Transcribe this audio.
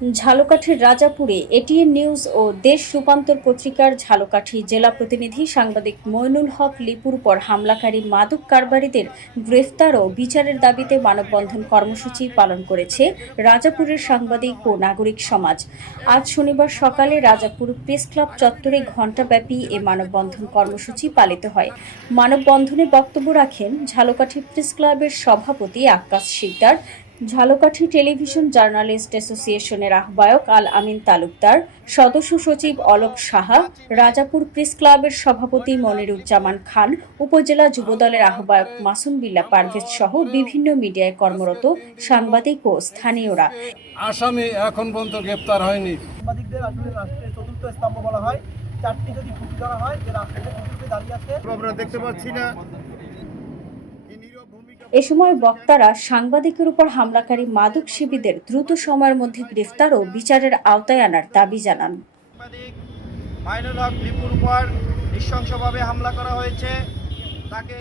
ঝালকাঠির রাজাপুরে ATN news ও দেশ রূপান্তর পত্রিকার ঝালকাঠি জেলা প্রতিনিধি সাংবাদিক মইনুল হক লিপুর উপর হামলাকারী মাদক কারবারিদের গ্রেফতার ও বিচারের দাবিতে মানববন্ধন কর্মসূচি পালন করেছে রাজাপুরের সাংবাদিক ও নাগরিক সমাজ। আজ শনিবার সকালে রাজাপুর প্রেস ক্লাব চত্বরে ঘণ্টাব্যাপী এ মানববন্ধন কর্মসূচি পালিত হয়। মানববন্ধনে বক্তব্য রাখেন ঝালকাঠি প্রেস ক্লাবের সভাপতি আক্কাস শিকদার, ঝালকাঠি টেলিভিশন জার্নালিস্ট অ্যাসোসিয়েশনের আহ্বায়ক আল আমিন তালুকদার, সদস্য সচিব অলোক সাহা, রাজাপুর প্রেস ক্লাবের সভাপতি মনিরুজ্জামান খান, উপজেলা যুবদলের আহ্বায়ক মাসুম বিল্লাহ পারভেজ সহ বিভিন্ন মিডিয়ায় কর্মরত সাংবাদিক ও স্থানীয়রা। আসামি এখন পর্যন্ত গ্রেপ্তার হয়নি। সাংবাদিকদের আসলে রাষ্ট্রের চতুর্থ স্তম্ভ বলা হয়। চারটি যদি খুঁটি ধরা হয় যে রাষ্ট্রের চতুর্থে দাঁড়িয়ে আছে, আমরা দেখতে পাচ্ছি না। এ সময় বক্তারা সাংবাদিকের উপর হামলাকারী মাদক সেবীদের দ্রুত সময়ের মধ্যে গ্রেফতার ও বিচারের আওতায় আনার দাবি জানান। সাংবাদিক মইনুল হক লিপুর উপর নৃশংসভাবে হামলা করা হয়েছে। তাকে